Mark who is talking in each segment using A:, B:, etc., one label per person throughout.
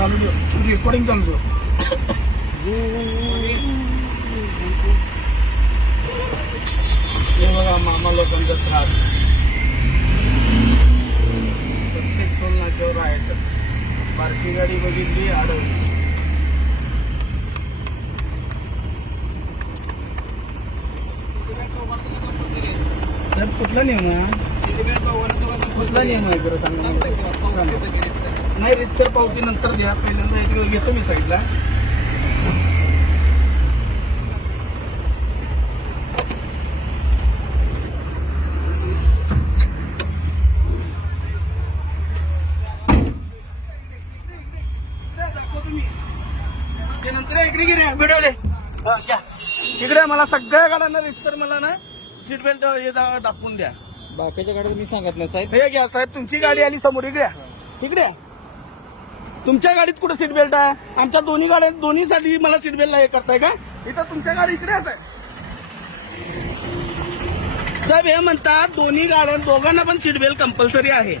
A: Recording चालू आहे. हे बघा मामा लोकांचा त्रास. प्रत्येक टोल नाक्यावर आहे बारकी गाडी बघितली अडवली. साहेब कुठला नियम आहे कुठला नियम आहे जरा सांगा नाही रितसर पावती नंतर द्या पहिल्यांदा इकडे घेतो मी साईडला इकडे मला सगळ्या गाड्यांना रिक्सर मला ना सीट बेल्ट हे दाखवून द्या.
B: बाकीच्या गाड्या मी सांगत नाही साहेब.
A: हे घ्या साहेब तुमची गाडी आली समोर इकडे या. इकडे या. तुमच्या गाडीत कुठे सीट बेल्ट आहे? आमच्या दोन्ही गाड्या दोन्ही साठी मला सीट बेल्ट हे करताय का? इथं तुमच्या गाडी इकडे आहे साहेब हे म्हणतात दोन्ही गाड्या दोघांना पण सीट बेल्ट कंपल्सरी आहे.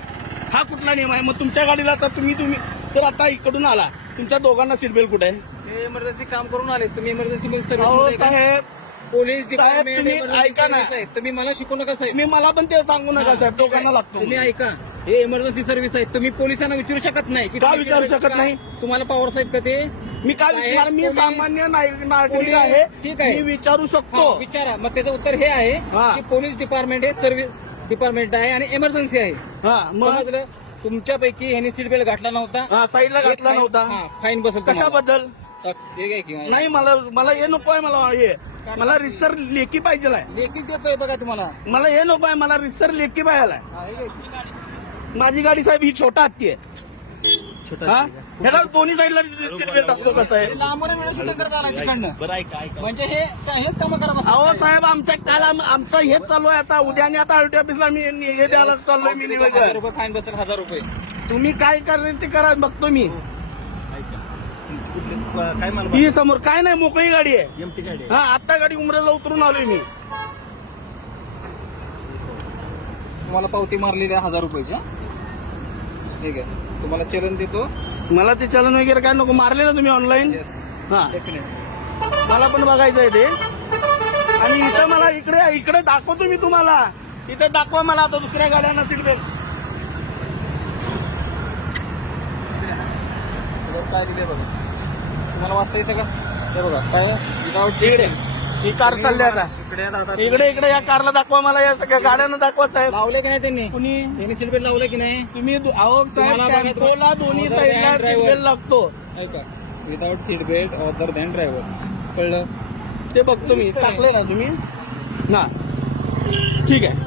A: हा कुठला नियम आहे? मग तुमच्या गाडीला आता तुम्ही तुम्ही तर आता इकडून आला. तुमच्या दोघांना सीट बेल्ट कुठे आहे?
B: हे इमर्जन्सी काम करून आले. तुम्ही इमर्जन्सी मध्ये
A: अहो साहेब
B: पोलीस
A: साहेब,
B: डिपार्टमेंट
A: तुम्ही ऐका ना.
B: आहे. तुम्ही मला शिकवू नका साहेब.
A: मी मला पण ते सांगू नका साहेब. दोघांना लागतो.
B: तुम्ही ऐका. हे इमर्जन्सी सर्व्हिस आहे. तुम्ही पोलिसांना विचारू शकत नाही की
A: का
B: तुम्ही
A: विचारू शकत? नाही?
B: तुम्हाला पॉवर साहेब का ते?
A: मी काय
B: साहेब,
A: विचार मी
B: पोलीस-
A: सामान्य नागरिक नागरिक
B: पोलीस-
A: आहे.
B: ठीक आहे.
A: मी विचारू
B: हा,
A: शकतो
B: विचारा. मग त्याचं उत्तर हे आहे
A: हा.
B: की पोलीस डिपार्टमेंट हे सर्व्हिस डिपार्टमेंट आहे आणि इमर्जन्सी आहे.
A: हा मग?
B: समजलं? तुमच्यापैकी ह्याने सीट बेल्ट घातला नव्हता.
A: हा साईडला घातला नव्हता.
B: फाईन बसेल तुम्हाला.
A: कशाबद्दल?
B: टाक, हे घ्या की
A: नाही मला मला हे नको आहे मला हे. मला रिसर लेखी पाहिजे आहे
B: लेखी देतोय बघा तुम्हाला.
A: मला हे नको आहे मला रिसर लेखी पाहिजे आहे.
B: हा, हे.
A: माझी गाडी साहेब ही छोटा हत्ती आहे. हा? ह्याला दोन्ही साईडला सीट बेल्ट असतो कसं आहे.
B: हे लांबून वेळ शूटिंग करत आला तिकडनं. म्हणजे हे हेच काम करत असतात.
A: अहो साहेब आमच्या काल आम- आमचं हेच चालू आहे आता. उद्या आणि आता आरटी ऑफिसला मी हे द्यायला चाललोय मी
B: हजार
A: निवेदन
B: रुपये फाईन बसेल हजार रुपये.
A: तुम्ही काय करेल ते करा बघतो मी.
C: काय मला
A: ही समोर काय नाही मोकळी गाडी आहे.
C: एमटी गाडी
A: हा आता गाडी उमरेला उतरून आलोय मी.
B: तुम्हाला पावती मारलेली आहे हजार रुपयाची हा? ठीक आहे. तुम्हाला चलन देतो.
A: मला ते चलन वगैरे काय नको मारले ना तुम्ही ऑनलाईन
B: येस
A: हा. मला पण बघायचं आहे ते. आणि इथं मला इकडे इकडे दाखवतो मी तुम्हाला. इथे दाखवा मला आता दुसऱ्या गाड्यांना सीट बेल्ट
B: काय दिले बघा. तुम्हाला वाचता येतं का? हे बघा काय? विदाउट
A: इकडे. ही कार चालली आता.
B: इकडे
A: इकडे इकडे या कारला दाखवा मला या सगळ्या गाड्यांना दाखवा साहेब.
B: लावले की नाही त्यांनी?
A: कुणी?
B: त्यांनी सीट बेल्ट लावले की नाही?
A: तुम्ही दु- अहो साहेब
B: तुम्हाला बघा,
A: टेम्पोला दोन्ही साईडला
B: driver.
A: सीट बेल्ट लागतो.
B: ऐका without seat belt other than driver कळलं?
A: ते बघतो मी. टाकले ना तुम्ही? ना. ठीक आहे.